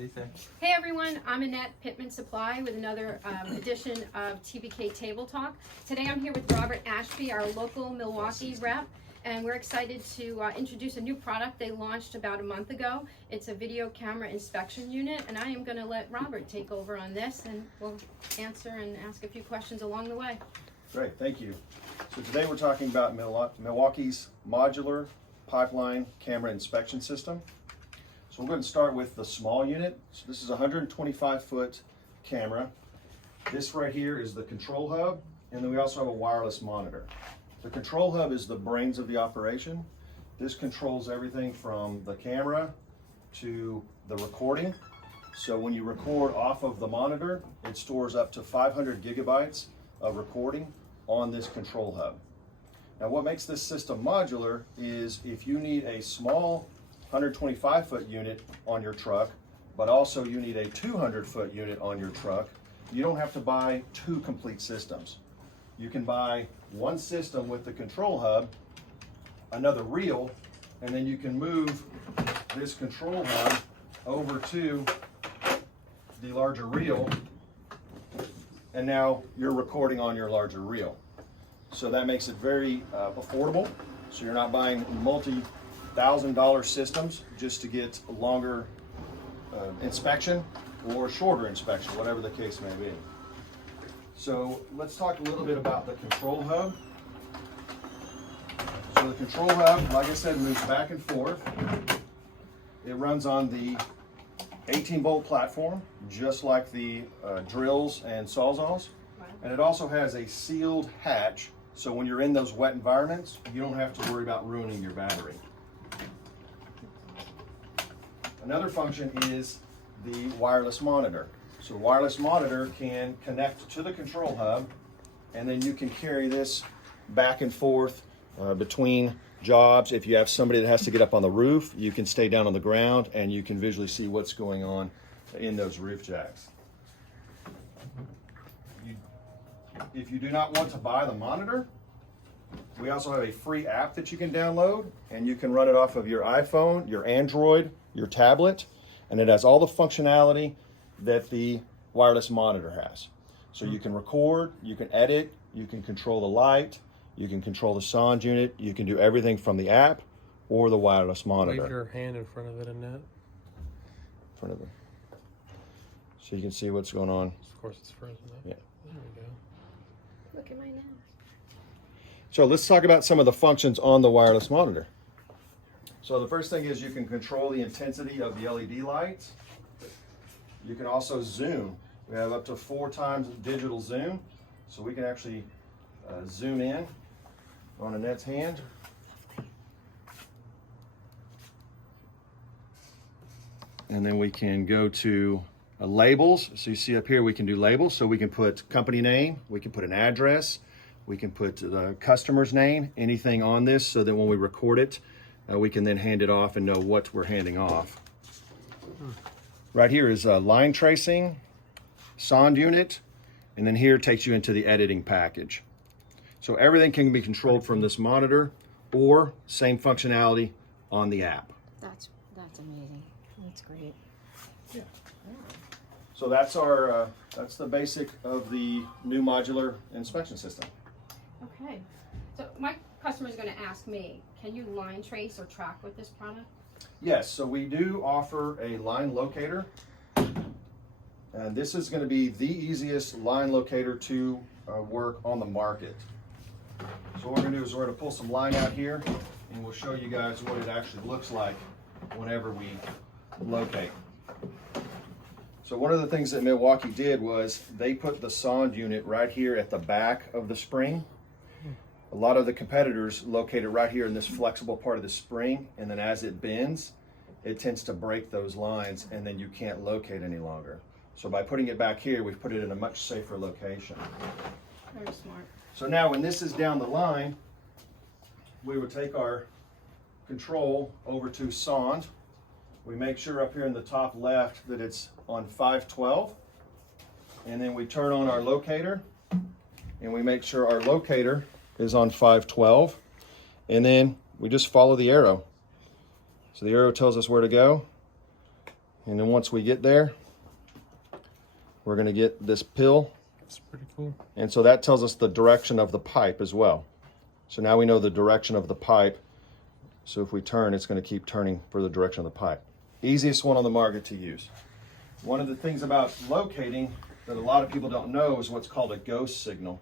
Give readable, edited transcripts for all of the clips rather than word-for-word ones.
Hey everyone, I'm Annette Pittman Supply with another edition of TBK Table Talk. Today I'm here with Robert Ashby, our local Milwaukee rep, and we're excited to introduce a new product they launched about a month ago. It's a video camera inspection unit, and I am going to let Robert take over on this, and we'll answer and ask a few questions along the way. Great, thank you. So today we're talking about Milwaukee's Modular Pipeline Camera Inspection System. So we're going to start with the small unit. So this is a 125-foot camera. This right here is the control hub, and then we also have a wireless monitor. The control hub is the brains of the operation. This controls everything from the camera to the recording. So when you record off of the monitor, it stores up to 500 gigabytes of recording on this control hub. Now what makes this system modular is if you need a small 125-foot unit on your truck, but also you need a 200-foot unit on your truck, you don't have to buy two complete systems. You can buy one system with the control hub, another reel, and then you can move this control hub over to the larger reel, and now you're recording on your larger reel. So that makes it very affordable. So you're not buying multi-$1,000 systems just to get longer inspection or shorter inspection, whatever the case may be. So let's talk a little bit about the control hub. So the control hub, like I said, moves back and forth. It runs on the 18-volt platform, just like the drills and sawzalls. And it also has a sealed hatch, so when you're in those wet environments, you don't have to worry about ruining your battery. Another function is the wireless monitor. So the wireless monitor can connect to the control hub, and then you can carry this back and forth between jobs. If you have somebody that has to get up on the roof, you can stay down on the ground and you can visually see what's going on in those roof jacks. If you do not want to buy the monitor, we also have a free app that you can download, and you can run it off of your iPhone, your Android, your tablet, and it has all the functionality that the wireless monitor has. So you can record, you can edit, you can control the light, you can control the sound unit, you can do everything from the app or the wireless monitor. Wave your hand in front of it, Annette. In front of it. So you can see what's going on. Of course it's frozen up. Yeah. There we go. Look at my nails. So let's talk about some of the functions on the wireless monitor. So the first thing is you can control the intensity of the LED lights. You can also zoom. We have up to 4 times digital zoom, so we can actually zoom in on Annette's hand. And then we can go to labels. So you see up here we can do labels, so we can put company name, we can put an address, we can put the customer's name, anything on this, so that when we record it, we can then hand it off and know what we're handing off. Right here is line tracing, sound unit, and then here takes you into the editing package. So everything can be controlled from this monitor or same functionality on the app. That's amazing. That's great. Yeah. So that's our that's the basic of the new modular inspection system. Okay. So my customer is going to ask me, can you line trace or track with this product? Yes, so we do offer a line locator, and this is going to be the easiest line locator to work on the market. So what we're going to do is we're going to pull some line out here, and we'll show you guys what it actually looks like whenever we locate. So one of the things that Milwaukee did was they put the sound unit right here at the back of the spring. A lot of the competitors locate it right here in this flexible part of the spring, and then as it bends, it tends to break those lines, and then you can't locate any longer. So by putting it back here, we've put it in a much safer location. Very smart. So now when this is down the line, we would take our control over to sound. We make sure up here in the top left that it's on 512, and then we turn on our locator, and we make sure our locator is on 512, and then we just follow the arrow. So the arrow tells us where to go, And then once we get there, we're going to get this pill. That's pretty cool. And so that tells us the direction of the pipe as well. So now we know the direction of the pipe. So if we turn, it's going to keep turning for the direction of the pipe. Easiest one on the market to use. One of the things about locating that a lot of people don't know is what's called a ghost signal.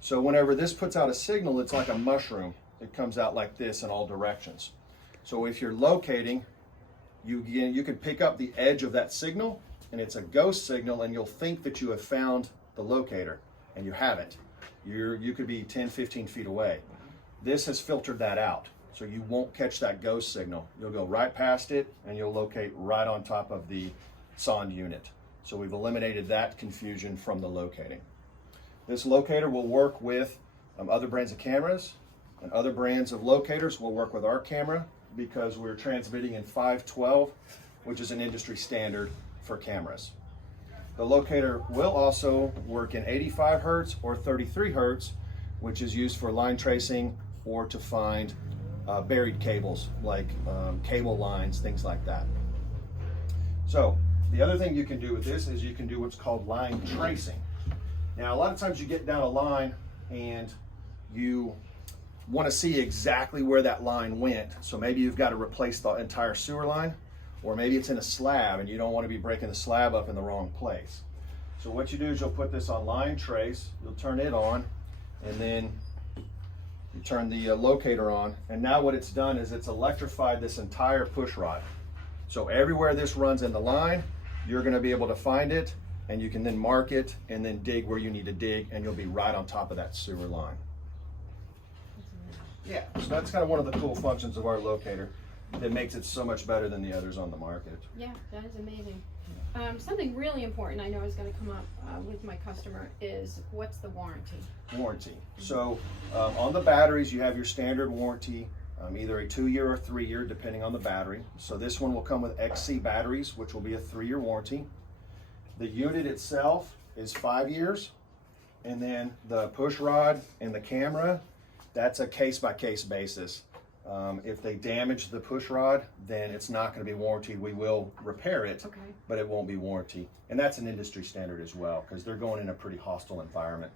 So whenever this puts out a signal, it's like a mushroom. It comes out like this in all directions. So if you're locating, you can pick up the edge of that signal, and it's a ghost signal, and you'll think that you have found the locator, and you haven't. You could be 10, 15 feet away. This has filtered that out, so you won't catch that ghost signal. You'll go right past it, and you'll locate right on top of the sonde unit. So we've eliminated that confusion from the locating. This locator will work with other brands of cameras, and other brands of locators will work with our camera because we're transmitting in 512, which is an industry standard for cameras. The locator will also work in 85 hertz or 33 hertz, which is used for line tracing or to find buried cables like cable lines, things like that. So the other thing you can do with this is you can do what's called line tracing. Now, a lot of times you get down a line and you want to see exactly where that line went. So maybe you've got to replace the entire sewer line, or maybe it's in a slab and you don't want to be breaking the slab up in the wrong place. So what you do is you'll put this on line trace, you'll turn it on, and then you turn the locator on. And now what it's done is it's electrified this entire push rod. So everywhere this runs in the line, you're going to be able to find it, and you can then mark it and then dig where you need to dig, and you'll be right on top of that sewer line. Yeah, so that's kind of one of the cool functions of our locator that makes it so much better than the others on the market. Yeah, that is amazing. Something really important I know is going to come up with my customer is what's the warranty? Warranty. So on the batteries, you have your standard warranty, either a 2-year or 3-year, depending on the battery. So this one will come with XC batteries, which will be a 3-year warranty. The unit itself is 5 years, and then the push rod and the camera, that's a case-by-case basis. If they damage the push rod, then it's not going to be warranted. We will repair it, Okay. but it won't be warranty. And that's an industry standard as well, because they're going in a pretty hostile environment.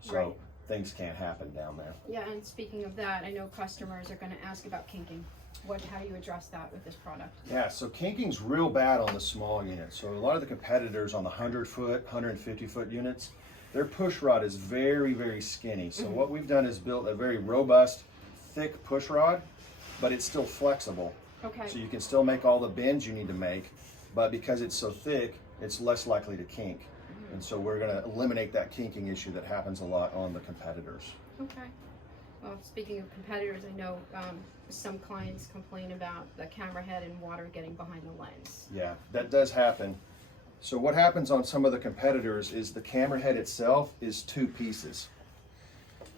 So Right. things can't happen down there. Yeah, and speaking of that, I know customers are going to ask about kinking. How do you address that with this product? Yeah, so kinking's real bad on the small units. So a lot of the competitors on the 100-foot, 150-foot units, their push rod is very, very skinny. So what we've done is built a very robust, thick push rod, but it's still flexible. Okay. So you can still make all the bends you need to make, but because it's so thick, it's less likely to kink. And so we're going to eliminate that kinking issue that happens a lot on the competitors. Okay. Well, speaking of competitors, I know some clients complain about the camera head and water getting behind the lens. Yeah, that does happen. So what happens on some of the competitors is the camera head itself is 2 pieces.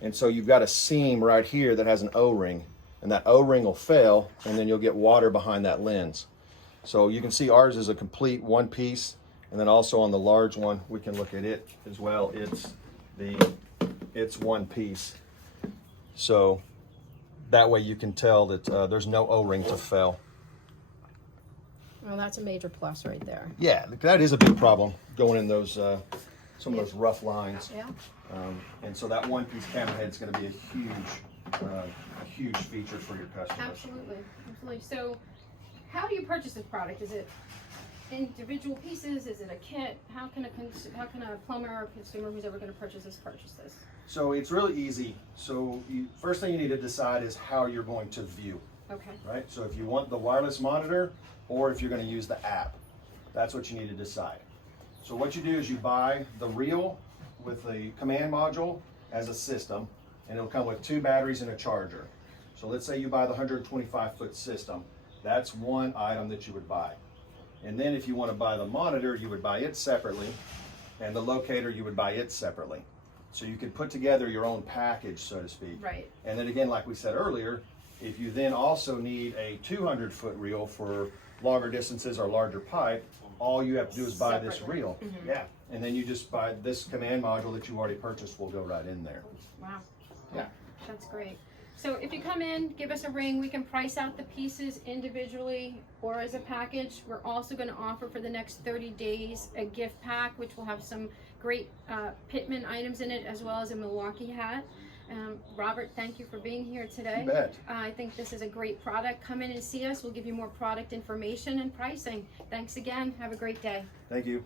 And so you've got a seam right here that has an O-ring, and that O-ring will fail, and then you'll get water behind that lens. So you can see ours is a complete 1 piece, and then also on the large one, we can look at it as well. It's 1 piece. So that way you can tell that there's no O-ring to fail. Well, that's a major plus right there. Yeah, that is a big problem going in those some of those rough lines. Yeah. And so that 1-piece camera head is going to be a huge feature for your customers. Absolutely, absolutely. So, how do you purchase this product? Is it individual pieces? Is it a kit? How can a plumber or consumer who's ever going to purchase this? So it's really easy. So first thing you need to decide is how you're going to view. Okay. Right? So if you want the wireless monitor or if you're going to use the app, that's what you need to decide. So what you do is you buy the reel with the command module as a system, and it'll come with 2 batteries and a charger. So let's say you buy the 125-foot system. That's one item that you would buy. And then if you want to buy the monitor, you would buy it separately, and the locator, you would buy it separately. So you can put together your own package, so to speak. Right. And then again, like we said earlier, if you then also need a 200-foot reel for longer distances or larger pipe, all you have to do is buy this Separately. reel. Yeah. And then you just buy this command module that you already purchased will go right in there. Wow. Yeah. That's great. So if you come in, give us a ring, we can price out the pieces individually or as a package. We're also gonna offer for the next 30 days a gift pack, which will have some great Pittman items in it, as well as a Milwaukee hat. Robert, thank you for being here today. You bet. I think this is a great product. Come in and see us. We'll give you more product information and pricing. Thanks again. Have a great day. Thank you.